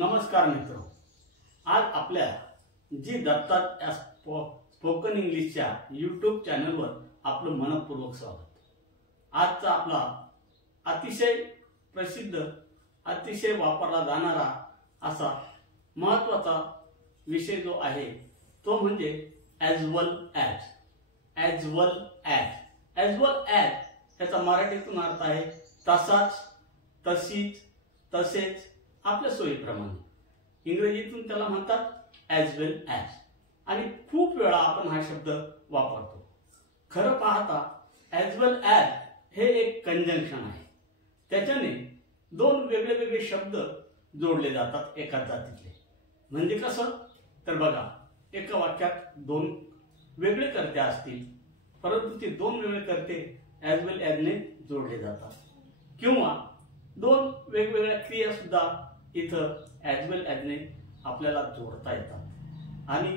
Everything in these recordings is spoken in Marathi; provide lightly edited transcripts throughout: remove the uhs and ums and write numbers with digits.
नमस्कार मित्र, आज आपल्या जी दत्तात या स्पोकन इंग्लिशच्या यूट्यूब चॅनलवर आपलं मनपूर्वक स्वागत। आजचा आपला अतिशय प्रसिद्ध, अतिशय वापरला जाणारा असा महत्त्वाचा विषय जो आहे तो म्हणजे as well as. As well as, as well as त्याचा मराठीतून अर्थ आहे तसाच, तशीच, तसेच, आपल्या सोयीप्रमाणे। इंग्रजीतून त्याला म्हणतात ॲज वेल ॲज आणि खूप वेळा आपण हा शब्द वापरतो। खरं पाहता ॲज वेल ॲज हे एक कंजंक्शन आहे। त्याच्याने दोन वेगळे शब्द जोडले जातात एकाच जातीतले। म्हणजे कसं तर बघा, एका वाक्यात दोन वेगळे कर्ते असतील परंतु ते दोन वेगळे कर्ते ॲज वेल ॲजने जोडले जातात, किंवा दोन वेगवेगळ्या क्रिया सुद्धा इथं ॲज वेल ॲजने आपल्याला जोडता येतात। आणि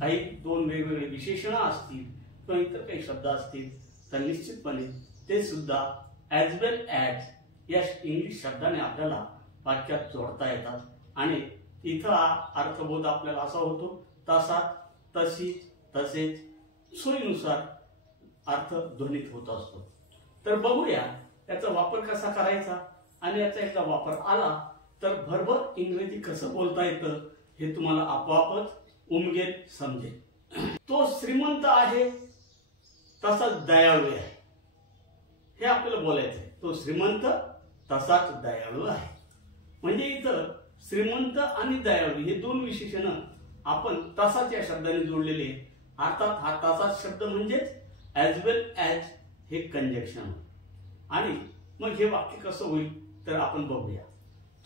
काही दोन वेगवेगळे विशेषणं असतील किंवा इतर काही शब्द असतील तर निश्चितपणे ते सुद्धा ॲज वेल ॲज या इंग्लिश शब्दाने आपल्याला वाक्यात जोडता येतात। आणि इथं अर्थबोध आपल्याला असा होतो तसा, तशीच, तसेच, सोयीनुसार अर्थ ध्वनित होत असतो। तर बघूया याचा वापर कसा करायचा आणि याचा एकदा वापर आला तर भरभर इंग्रजी कसं बोलता येतं हे तुम्हाला आपोआपच उमगेल, समजेल। तो श्रीमंत आहे तसाच दयाळू आहे, हे आपल्याला बोलायचं आहे। तो श्रीमंत तसाच दयाळू आहे। म्हणजे इथं श्रीमंत आणि दयाळू हे दोन विशेषणं आपण तसाच या शब्दाने जोडलेले। अर्थात हा तसाच शब्द म्हणजेच ॲज वेल ॲज हे कंजंक्शन। आणि मग हे वाक्य कसं होईल तर आपण बघूया।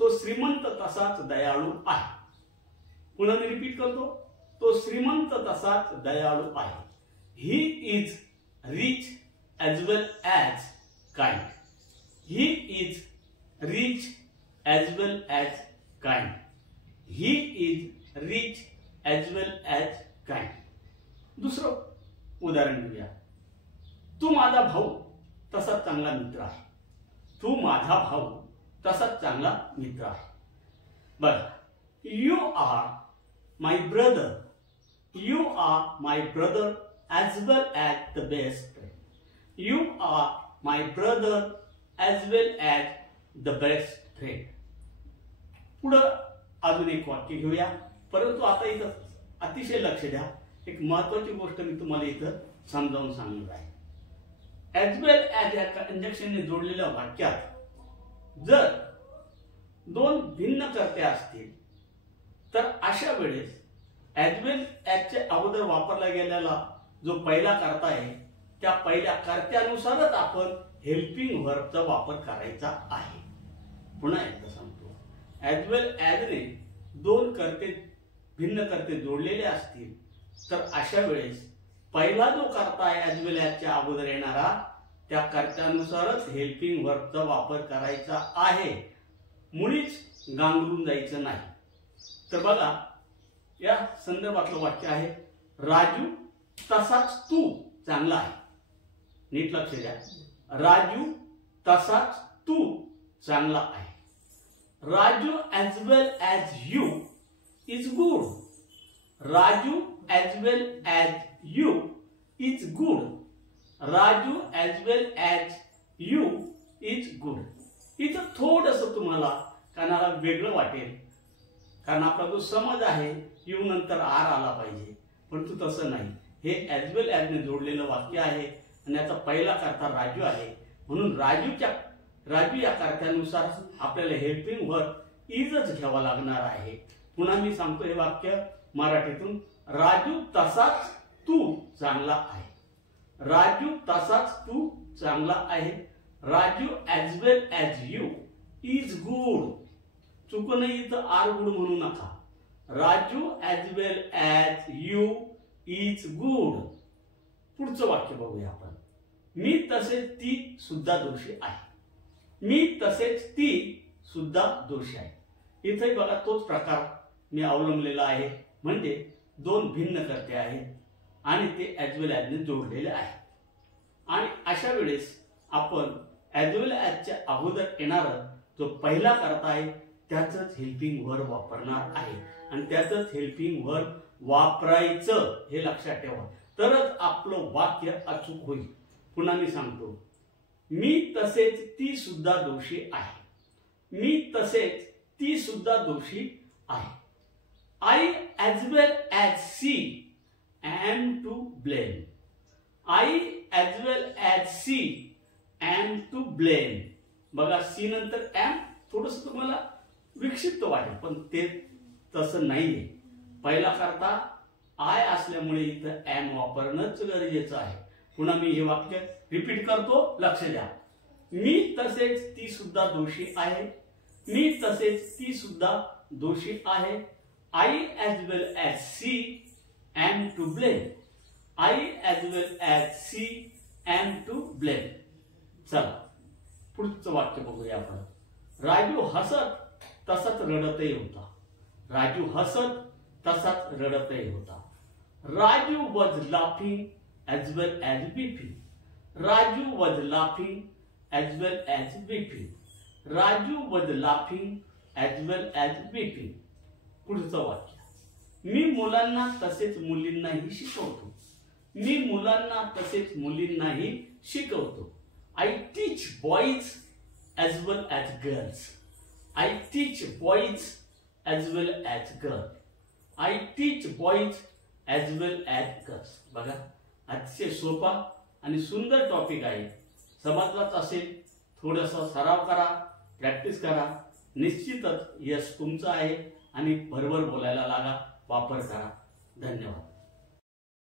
तो श्रीमंत तसाच दयाळू आहे। पुन्हा मी रिपीट करतो, तो श्रीमंत तसाच दयाळू आहे। He is rich as well as kind. He is rich as well as kind. He is rich as well as kind. दुसरं उदाहरण घेऊया। तू माझा भाऊ तसाच चांगला मित्र आहे। तू माझा भाऊ तसाच चांगला मित्र आहे। बघा, you are my brother, you are my brother as well as the best friend. You are my brother as well as the best friend. पुढं अजून एक वाक्य घेऊया, परंतु आता इथं अतिशय लक्ष द्या। एक महत्वाची गोष्ट मी तुम्हाला इथं समजावून सांगणार आहे। ॲज वेल ॲज या कंजंक्शनने जोडलेल्या वाक्यात जर दोन भिन्न कर्ते असतील तर अशा वेळेस ॲज वेल ॲजच्या अगोदर वापरला गेलेला जो पहिला कर्ता आहे त्या पहिल्या कर्त्यानुसारच आपण हेल्पिंग व्हर्बचा वापर करायचा आहे। पुन्हा एकदा सांगतो, ॲज वेल ॲजने दोन कर्ते भिन्न कर्ते जोडलेले असतील तर अशा वेळेस पहिला जो कर्ता आहे ॲज वेल ॲजच्या अगोदर येणारा त्या कर्त्यानुसारच हेल्पिंग व्हर्बचा वापर करायचा आहे, मुळीच गांगरून जायचं नाही। तर बघा, या संदर्भातलं वाक्य आहे राजू तसाच तू चांगला आहे। नीट लक्ष द्या, राजू तसाच तू चांगला आहे। Raju as well as you is good. Raju as well as you is good. Raju as well as you is good. इथं थोडंसं तुम्हाला कानाला वेगळं वाटेल, कारण आपला जो समज आहे यू नंतर आर आला पाहिजे, परंतु तसं नाही। हे ॲज वेल ॲजने जोडलेलं वाक्य आहे आणि याचा पहिला कर्ता राजू आहे, म्हणून राजू या कर्त्यानुसार आपल्याला हेल्पिंग व्हर्ब इजच घ्यावा लागणार आहे। पुन्हा मी सांगतो हे वाक्य मराठीतून, राजू तसाच तू चांगला आहे। राजू तसाच तू चांगला आहे। Raju as well as you is good. चुकून इथं आर गुड म्हणू नका। Raju as well as you is good. पुढचं वाक्य बघूया आपण। मी तसेच ती सुद्धा दोषी आहे। मी तसेच ती सुद्धा दोषी आहे। इथे बघा तोच प्रकार मी अवलंबलेला आहे, म्हणजे दोन भिन्न कर्ते आहेत आणि ते ॲज वेल ॲजने जोडलेले आहे। आणि अशा वेळेस आपण ॲज वेल ॲजच्या अगोदर येणारा जो पहिला कर्ता आहे त्याचंच हेल्पिंग वर्ब वापरणार आहे आणि त्याचंच हेल्पिंग वर्ब वापरायचं हे लक्षात ठेवा, तरच आपलं वाक्य अचूक होईल. पुन्हा मी सांगतो, मी तसेच ती सुद्धा दोषी आहे. मी तसेच ती सुद्धा दोषी आहे. I as well as she am to blame. I as well as she am to blame. बघा, सी नंतर am थोडस तुम्हाला विक्षिप्त वाटेल, पण ते तसं नाहीये. पहिला करता आय असल्यामुळे इथं am वापरणंच गरजेचं आहे. पुन्हा मी हे वाक्य रिपीट करतो, लक्ष द्या. मी तसेच ती सुद्धा दोषी आहे. मी तसेच ती सुद्धा दोषी आहे. I as well as she am to blame. I as well as she am to blame. चला पुढचं वाक्य बघूया आपण. राजू हसत तसाच रडतही होता. राजू हसत तसाच रडतही होता. Raju was laughing as well as weeping. Raju was laughing as well as weeping. Raju was laughing as well as weeping. पुढचं वाक्य. मी मुलांना तसेच मुलींनाही शिकवतो. मी मुलांना तसेच मुलींनाही शिकवतो. I teach boys as well as girls. I teach boys as well as girls. I teach boys as well as girls. बघा, अतिशय सोपा आणि सुंदर टॉपिक आहे. समजलाच असेल, थोडासा सराव करा, प्रॅक्टिस करा. निश्चितच यश तुमचं आहे आणि भरभर बोलायला लागा, वापर करा. धन्यवाद.